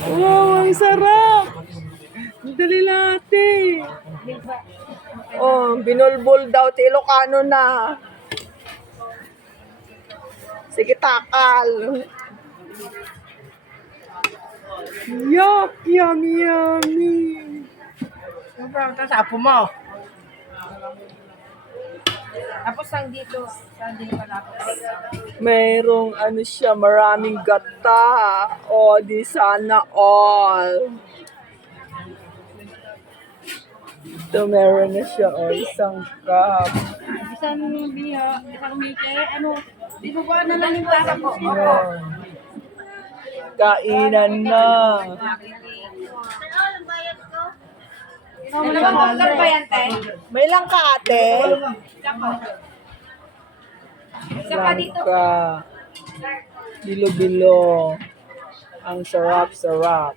Wow, ang sarap! Dali late. Oh, binulbul daw ti Ilocano na. Sige, takal. Yuck, yummy, yummy. Sobrang tapos apo mo. Tapos lang dito, sa din ako. Mayroong ano siya, maraming gata. O, di sana all. Ito, meron na siya, o, isang cup. Isang biya, isang mike, ano, dito ko na lang yung tasa ko. Yan. Kainan na. Ano ba, Oscar ba yan, te? May lang ka, ate? Isa pa dito. Langka. Bilo-bilo. Ang sarap-sarap.